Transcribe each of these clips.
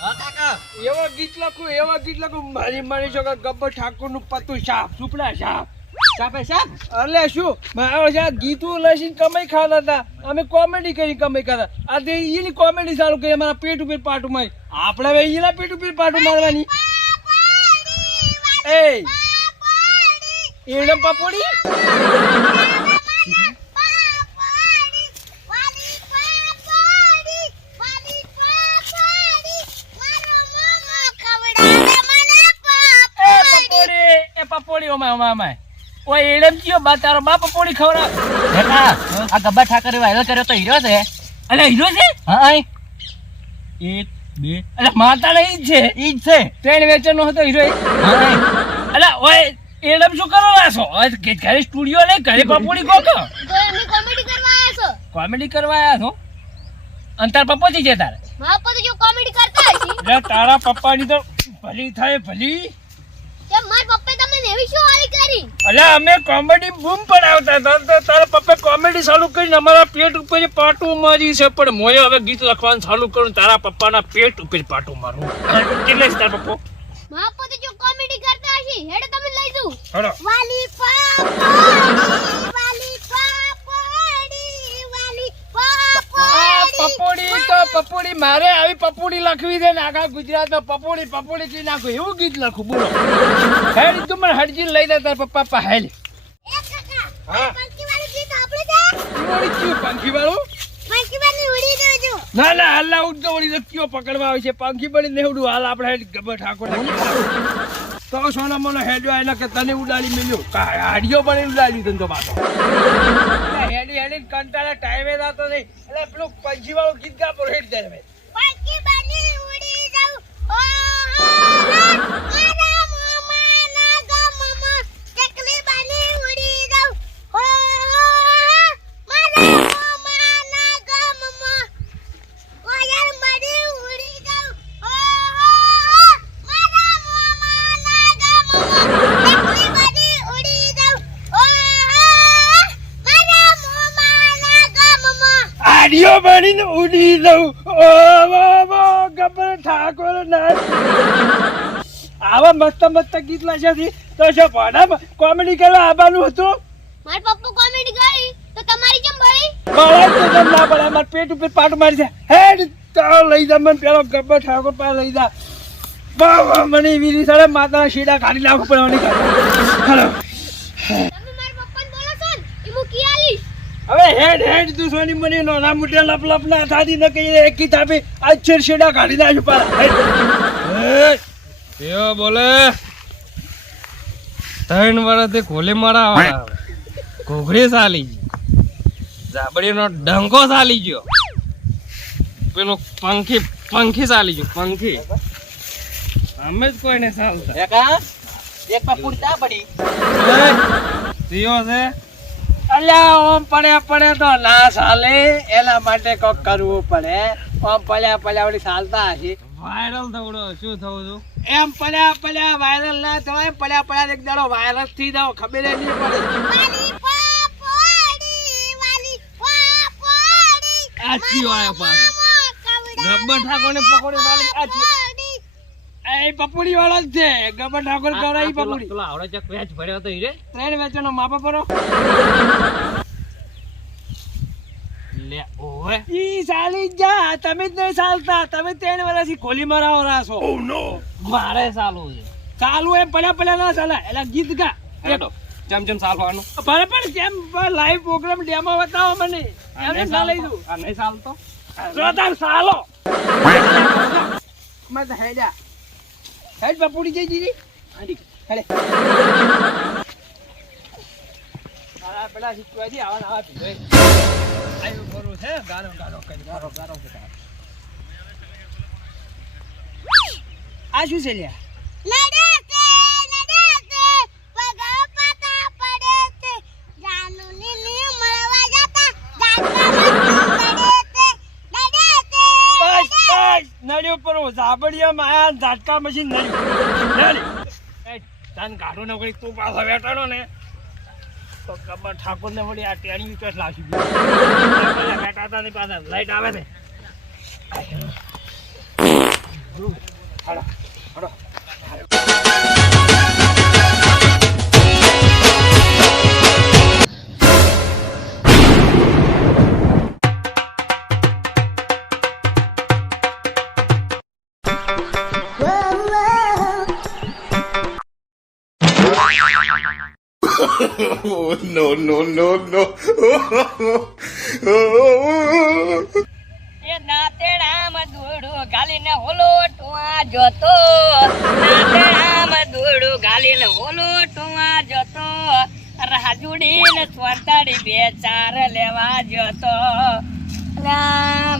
હા કાકા એવા ગીત લખું એવા ગીત લખું. મારી મારી છોકરા ગબ્બર ઠાકોરનું પતું સાપ સુપડા સાપ. સાપે સાપ? શું? મારો છે ગીતું લસીને કમાઈ ખાતા હતા. અમે કોમેડી કરી કમાઈ ખાતા આ તે એની કોમેડી ચાલુ કરી અમારા પેટ ઉપર પાટું મારી. આપણે હવે એના પેટ ઉપર પાટું મારવાની. એ એડમ પપોડી? એ પપોડી oh my oh my oh my Adam કયો બા તારો બા પપોડી ખવડાવ. કાકા આ ગબ્બર ઠાકરે વાયરલ કર્યો તો હીરો છે. અલે હીરો છે? હા એક બે. અલે માતા નહીં જ છે. ઈ છે. ટ્રેન વેચરનો હતો હીરો અલે ઓય એડમ શું કરો રાસો ઘરે સ્ટુડિયો ને ઘરે પપોડી કોક કોમેડી કરવા આવ્યા છો? કોમેડી કરવા આયા છો? અને તાર પપ્પોથી છે તારે? મારા પપ્પા તો જો કોમેડી કરતા હશે એટલે તારા પપ્પાની તો ભલી થાય ભલી. તેમ મારા એવી શું હારી કરી? અલે અમે કોમેડી બૂમ પડાવતા હતા. તો તારા પપ્પા કોમેડી ચાલુ કરીને અમારા પેટ ઉપર પાટું મારી છે. પણ મોએ હવે ગીત લખવાનું ચાલુ કરું તારા પપ્પાના પેટ ઉપર પાટું મારું કેટલે છે તારા પપ્પો? મારા પપ્પા તો જો કોમેડી કરતા હશે હેડે તમે લઈ જઉં. હલો વાલી પાપડી પપોડી લખવી છે ને આખા ગુજરાતમાં પપોડી પપોડી કી નાખું એવું ગીત લખું બોલો. હેડ તું મને હડજી લઈ દે તાર પપ્પા પા હેલ હા. પંખી વાળું ગીત આપણે છે? ઉડી કયું પંખી વાળું પંખી વાળું ઉડી દેજો ના ના હાલ ઉડી તો કયો પકડવા આવે છે? પંખી બની નેવડું હાલ આપણે હેડ ગબર ઠાકોર તો સોના મને હેડ્યો એના કે તને ઉડાડી મેલ્યો. હાડિયો બની ઉડાડી તને તો બાતો હેડી હેડી કંટાળા ટાઈમે થતો નહીં. એટલે પેલું પંખી વાળું ગીત ગા પર હેડ. દે હવે પંખી બની ઉડી જાઉં ઓ મારા મોમાના ગામમાં ચકલી બની ઉડી જાઉં. ઓ મારા મોમાના ગામમાં કોયલ બની ઉડી જાઉં ઓ મારા મોમાના ગામમાં ચકલી બની ઉડી જાઉં ઓ મારા મોમાના ગામમાં હાડિયો બનીને ઉડી દઉં ઓ ગબર ઠાકોર ના. આવા મસ્ત મસ્ત ગીત લાગ્યા તો જો ભાડા કોમેડી કરવા આવવાનું હતું? મારા પપ્પા કોમેડી કરી તો તમારી કેમ ભરી મારા તો જેમ ના પડે માર પેટ ઉપર પાટ મારી છે. હેડ તો લઈ જા મને પેલો ગબ્બર ઠાકોર પાસે લઈ જા. વાહ વાહ મને વીરી રીતે માતાના શીડા કાઢી નાખવું પડવાની હાલો તમે મારા પપ્પાને બોલો છો ને એ હું કી આલીશ હવે હેડ હેડ તું સોની મને નાના મોટા લપ લપ ના થાતી ન કઈ એક કિતાબે અક્ષર શેડા કાઢી નાખ્યું પારા હેડ. એવો બોલે. ત્રણ વર્ષથી ખોલી મારા વાળા ઘોઘરી ચાલી ગઈ જાબડીનો ડંકો ચાલી ગયો. પેલો પંખી પંખી ચાલી ગયો પંખી. અમે જ કોઈને સાલતા એક પા પૂરતા પડી. થયો છે. અલ્યા ઓમ પડ્યા પડે તો ના ચાલે એના માટે કોક કરવું પડે. ઓમ પડ્યા પડ્યા વળી ચાલતા હશે. વાયરલ થવડો શું થવું છું એમ પડ્યા પડ્યા વાયરલ ના થવાય પડ્યા પડ્યા એક દાડો વાયરસ થઈ જાવ ખબર નહીં પડે. વાલી વાય પાછો ગબ્બર ઠાકોરને પકોડી વાળી આ એ પપુડી વાળો જ છે. ગબ્બર ઠાકોર કરાઈ પપુડી. પેલો આવડો ચક વેચ ભર્યો તો હીરે. ત્રણ વેચવાનો માપા પરો ઈ ચાલી જા તમે જ નહીં ચાલતા. તમે ત્રણ વર્ષથી ખોલી મરાવો ઓ નો મારે ચાલુ છે. ચાલુ એમ પડ્યા પડ્યા ના ચાલે એટલે ગીત ગા. હેડો ચમ ચમ ચાલવાનું ભલે પણ કેમ લાઈવ પ્રોગ્રામ ડેમો બતાવો મને. એમને ના લઈ દઉં આ નહીં ચાલતો. જોતાર સાલો મત હેડા હેડ પપુડી જઈ દીધી આડી હેડે. આ પેલા શીખવાથી આવા આવા પીવે આયુ કરું છે ગારો ગારો કરી ગારો ગારો આ શું છે લ્યા? લડે છે લડે છે પગ પાતા પડે છે જાનુ ની મળવા જતા જાતા લડે છે લડે છે બસ બસ નળ્યો પર ઝાબડિયામાં આયા ઝાટકા મશીન નહીં એ તન કાઢો ને વળી તું પાછો બેઠાડો ને. તો કબર ઠાકોરને વળી આ ટેણી વિકેટ લાવશું બેઠા હતા ની પાસે લાઈટ આવે ને હાલો no, no, no, no. એ નાતેડામાં દોડું ગાલીને હોલો ગાલીને હોલો ટુઆ જોતો. રાજુડીને સ્વંતાડી બે ચાર લેવા જતો.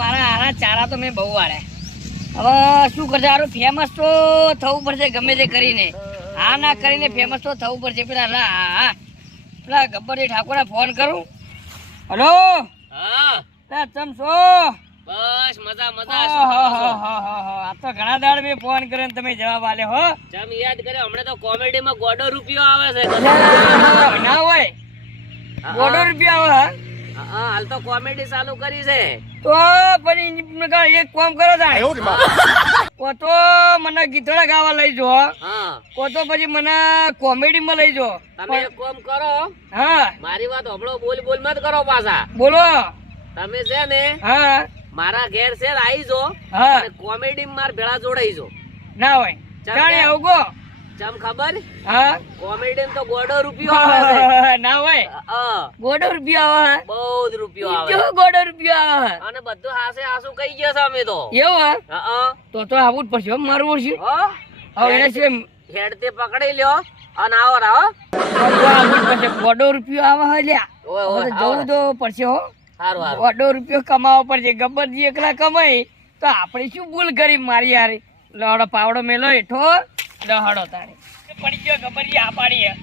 મારા હારા ચારા તો મેં બહુ વાળે. હવે શું કરશે હારું ફેમસ તો થવું પડશે ગમે તે કરીને. હા ના કરીને ફેમસ તો થવું પડશે. પેલા હા. પેલા ગબ્બરી ઠાકોરે ફોન કરું. હલો? હા. ચમ છો? બસ મજા મજા આ તો ઘણા દાડ મેં ફોન કર્યો ને તમે જવાબ આલે હો. ચમ યાદ કર્યો હમણાં તો કોમેડી માં ગોડો રૂપિયો આવે છે. ના હોય. ગોડો રૂપિયા આવે હા? હાલ તો કોમેડી ચાલુ કરી છે. તો પછી એક કામ કરો તાણે. કો તો મને ગીતડા ગાવા લઈ જો હા. કો તો પછી મને કોમેડી માં લઈ જો તમે એક કામ કરો હા. મારી વાત હમણો બોલ બોલ મત કરો પાછા. બોલો. તમે છે ને હા. મારા ઘેર છે આવી જો કોમેડી માર ભેળા જોડાઈ જો ના હોય. ચાલે આવું ગો ચમ ખબર? હા. કોમેડિયન તો ગોડો રૂપિયો આવે ના હોય? હા, ગોળો રૂપિયો આવે? બહુ રૂપિયો આવે. જો ગોડો રૂપિયો આવે? અને બધું હાસે હાસુ કહી ગયા છે અમે તો. એવું હા. તો તો આવું જ પડશે મારવું પડશે હા. હવે એને છે હેડ તે પકડી લ્યો. અને આવો રાહો ગોડો રૂપિયો આવે હે લ્યા. જવું તો પડશે હો. સારું સારું ગોડો રૂપિયો કમાવો પડશે. ગબ્બરજી એકલા કમાય. તો આપણે શું ભૂલ કરી મારી યાર લહડો પાવડો મેલો હેઠો. લહડો તાણે. પડી ગયો ગબરી આ પાડી આ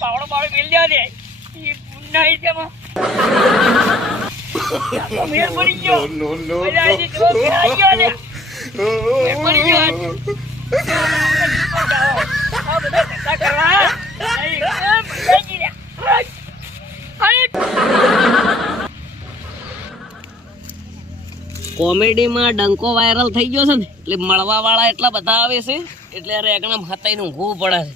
પાવડો પાવડો મેલ દેવા દે. ઈ નહીં તેમાં તો પડી ગયો. નો નો પડી ગયો કોમેડીમાં ડંકો વાયરલ થઈ ગયો છે ને એટલે મળવા વાળા એટલા બધા આવે છે. એટલે રેગણમનું ઊંઘવું પડે છે.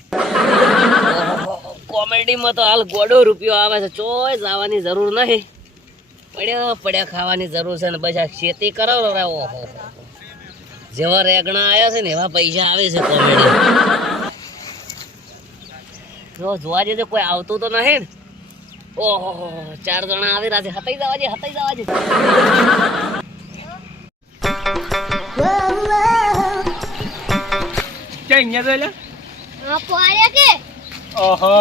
કોમેડીમાં તો હાલ ગોડો રૂપિયો આવે છે. ચોય જવાની જરૂર નહીં. પડ્યા પડ્યા ખાવાની જરૂર છે ને આ ખેતી કરો ઓહો. જેવા રેગણા આવ્યા છે ને એવા પૈસા આવે છે કોમેડી. જો જોવા જઈએ કોઈ આવતું તો નહીં ને. ઓહો, ચાર જણા આવી રહ્યા છે. હતાઈ જવા છે હતાઈ જવા છે ક્યાં અહીંયા તો લે હા પોરે કે ઓહો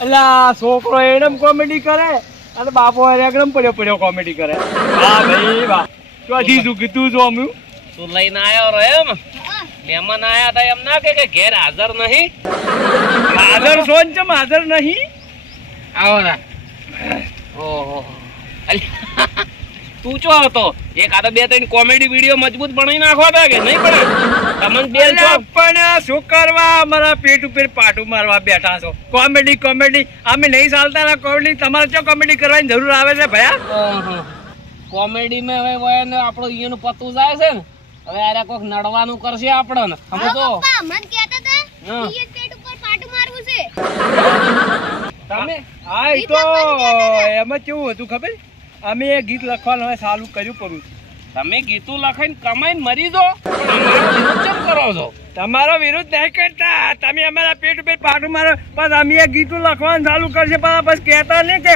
અલા છોકરો એડમ કોમેડી કરે અને બાપો એકદમ પડ્યો પડ્યો કોમેડી કરે વાહ ભાઈ વાહ ચોથી શું કીધું છો તું લઈને આવ્યો રો એમ મહેમાન આયા હતા એમ ના કે કે ઘેર હાજર નહીં હાજર છો ને ચમ હાજર નહીં આવો ના ઓહો અલ્યા, તું ચો હતો એક આ બે ત્રણ કોમેડી વીડિયો મજબૂત બનાવી નાખવા હતા કે નહીં પણ તમને પણ શું કરવા? અમારા પેટ ઉપર પાટું મારવા બેઠા છો. કોમેડી કોમેડી અમે નહીં ચાલતા ને કોમેડી તમારે ચો કોમેડી કરવાની જરૂર આવે છે ભયા? કોમેડી માં હવે વય ને આપણો ઈયોનું પતું જાય છે ને. હવે આરે કોક નડવાનું કરશે આપણને. અમે તો મન કહેતા હતા હા. પેટ ઉપર પાટું મારવું છે. તમે? હા એ તો એમાં કેવું હતું ખબર? અમે એ ગીત લખવાનું હવે ચાલુ કર્યું કરું તમે ગીતું લખાઈને કમાઈને મરી જો પણ વિરોધ કરો છો? તમારો વિરોધ નહીં કરતા. તમે અમારા પેટ ઉપર પાટું મારો. બસ અમે એ ગીતું લખવાનું ચાલુ કરશે પણ બસ કહેતા નહીં કે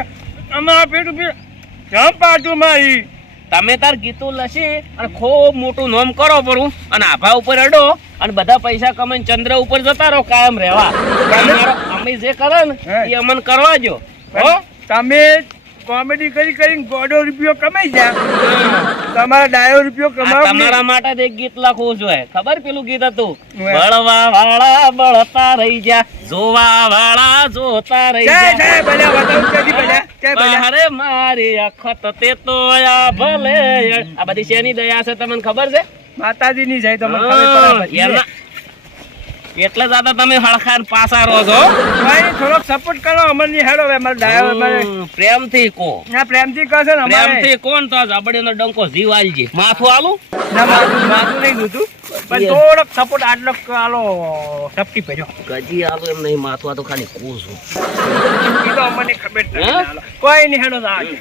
અમારા પેટ ઉપર કેમ પાટું મારી. તમે તાર ગીતું લસી અને ખૂબ મોટું નોમ કરો પડું અને આભા ઉપર અડો અને બધા પૈસા કમાઈને ચંદ્ર ઉપર જતા રહો કાયમ રહેવા. અમે જે કરે ને એ અમને કરવા જો તમે કોમેડી કરી કરીને ગોડો રૂપિયો કમાઈ જા. તમારા ડાયો રૂપિયો કમાવ તમારા માટે એક ગીત લખવું જોઈએ ખબર પેલું ગીત હતું? બળવા વાળા બળતા રહી જા. જોવા વાળા જોતા રહી જય જા. જય ભલ્યા બતાવું ત્યાંથી ભલ્યા જય ભલ્યા અરે મારી અખત તે તો આ ભલે. આ બધી શેની દયા છે તમને ખબર છે? માતાજીની જય તમને ખબર પડે એટલે દાદા તમે હળખાન પાસા રહો છો. ભાઈ થોડોક સપોર્ટ કરો અમરની હેડો હવે અમારે ડાયો અમારે. પ્રેમથી કો ના પ્રેમથી કહો છો ને પ્રેમથી કોણ તો જાબડીનો ડંકો જીવાલજી. માથું આલું? ના માથું માથું નહીં દૂધું પણ થોડોક સપોર્ટ આટલો આલો ટપટી ભર્યો ગજી આલો એમ નહીં માથું આ તો ખાલી કૂસું એ તો અમને ખબર નથી. કોઈ નહીં હેડો આવજો.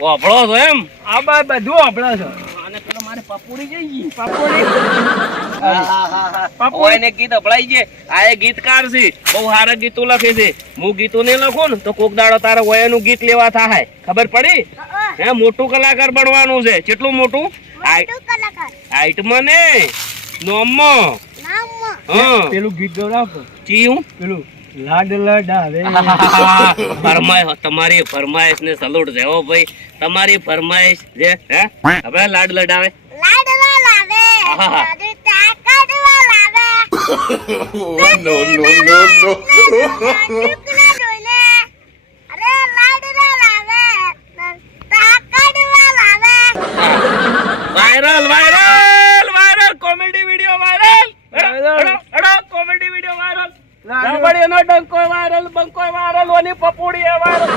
વાપરો છો એમ? આ બધું આપણા છો. અને પેલો મારે પપોડી જઈ ગઈ? પપોડી? પપોડી ઓયને ગીત અભળાઈ છે. આ એ ગીતકાર છે. બહુ સારા ગીતો લખે છે. હું ગીતો ને લખું ને તો કોક દાડો તારે ઓયનું ગીત લેવા થાય. ખબર પડી? હે મોટું કલાકાર બનવાનું છે. કેટલું મોટું? હાઈટ મોટું હાઈટમાં ને? નોમમાં પેલું ગીત ગવડાવો ચીયું? પેલું લાડ લડાવે. ફરમાય તમારી ફરમાઈશ. ને સલુટ છે. ભાઈ. તમારી ફરમાઈશ જે હે? હવે લાડ લડાવે. લાડવા. લાવે તાકડવા લાવે. ઓ નો નો નો નો. અરે લાડવા લાવે. તાકડવા લાવે. Viral viral viral. Comedy video viral. અડો comedy video viral. રાબડીનો ડંકો વાયરલ બંકો વાયરલ ઓની પપુડી વાયરલ.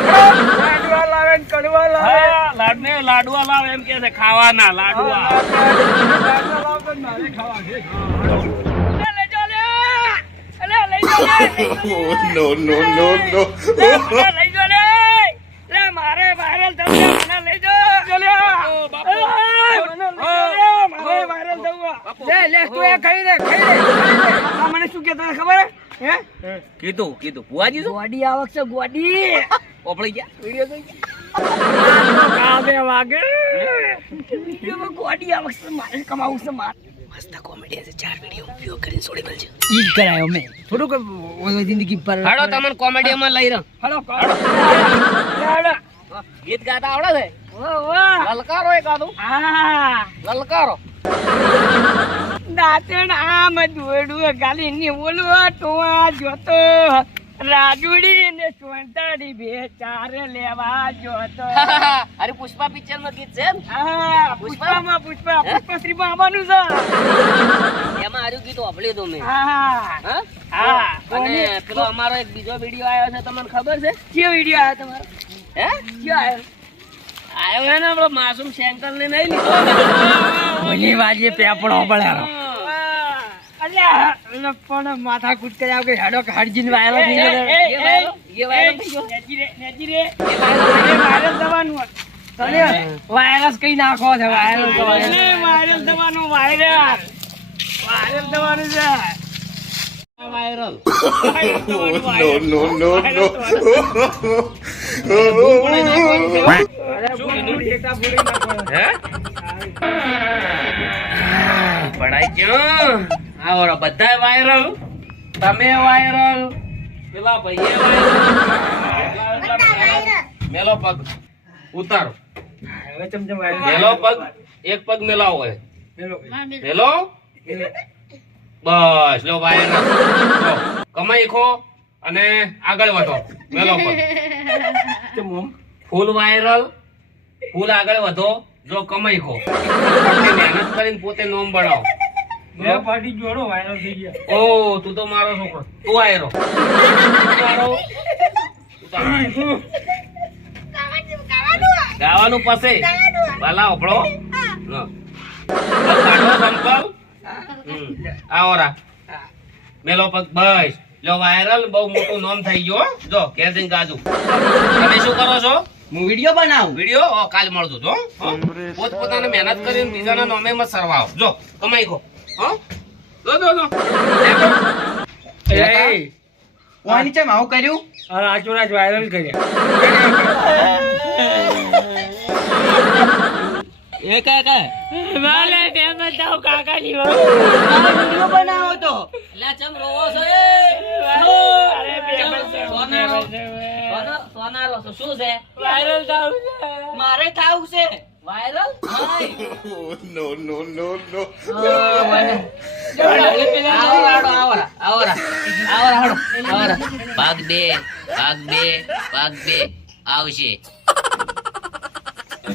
લાડવા લાવે કડવા લાવે. લાડને લાડવા લાવ એમ કે છે ખાવાના લાડવા લાડવા લાવે તો મારે ખાવા લઈ લે લે લે લે મારે વાયરલ થવું મને લઈ લઈ જાઓ, મારે વાયરલ થવું. લે લે તું એ ખાઈ લે ખાઈ લે. લે. આ મને શું કહેતા હતા ખબર? હે? હે કીધું કીધું. બુઆજી શું? ગોડી આવક છે ગોડી. ઓપડી ગયા? વિડિયો જોઈ વાગે. વિડિયોમાં આવક મારે કમાવું છે મારે. મસ્ત કોમેડી છે ચાર વિડિયો ઉપયોગ કરીને છોડી મળશે ઈ જ કરાયો મેં થોડુંક જિંદગી પર હાડો તમને કોમેડીમાં લઈ રહ્યો. હાલો ગીત ગાતા આવડે છે? વાહ લલકારો એક આદું હા. લલકારો. દાતણ આમ દોડું ગાલી ને ઓલું ટોવા જોતો રાજુડી ને સોંતાડી બે ચાર લેવા જોતો. અરે પુષ્પા પિક્ચર નો ગીત છે ને? હા પુષ્પામાં પુષ્પા પુષ્પશ્રીમાં આવવાનું છે. એમાં આર્યું ગીત વાપર્યું તો મેં. હા હા? હા? અને પેલો અમારો એક બીજો વીડિયો આવ્યો છે તમને ખબર છે? કયો વિડિયો આવ્યો તમારો? હે? કયો આવ્યો? આવ્યો ને આપણો માસુમ શેંકર ને નહીં લીધો. ઓલી વાજે પેપડો પડ્યો અલ્યા પણ માથા કૂટ કર્યા કે હેડો કે હરજીન વાયરો થઈ ગયો એ, એ વાયરલ? એ વાયરલ થઈ ગયો? નેજી રે, નેજી રે. વાયરલ એ વાયરલ થવાનું હોય. તને વાયરસ કઈ નાખો છે? વાયરલ છે. હે. પડાઈ ગયો. આવરો બધા વાયરલ તમે વાયરલ પેલા ભાઈએ વાયરલ મેલો પગ. ઉતારો. મેલો પગ. એક પગ મેલાવો હોય મેલો બસ લો વાયરલ કમાઈ ખો અને આગળ વધો. મેલો પગ. ફૂલ વાયરલ ફૂલ આગળ વધો જો કમાઈ ખો. મહેનત કરીને પોતે નોમ બનાવો બે પાર્ટી જોડો વાયરલ થઈ ગયા. ઓ તું તો મારો છોકરો. તું વાયરો મારો ગાવાનું પાસે. વાલા ઓપડો. કાઢો સંકલ. હમ. આવો રા મેલો પગ બસ. જો વાયરલ બહુ મોટું નામ થઈ ગયો હો. જો કેસિંગ ગાજુ તમે શું કરો છો? હું વિડિયો બનાવું. વિડિયો? ઓ કાલ મળજો જો પોત પોતાને મહેનત કરીને બીજાના નામે માં સરવાઓ. જો કમાઈ ખો હો? એ કોની ચમ આવું કર્યું? આ વાયરલ કર્યા. એ વહુ. વિડિયો બનાવો તો. એટલે ચમ રોવો છો એ? અરે સોનારો. બેબલ છે. સોના- સોનારો શું છે? વાયરલ થાવું છે. મારે થાવું છે. વાયરલ નો નો નો નો ભાગ બે ભાગ બે ભાગ બે આવશે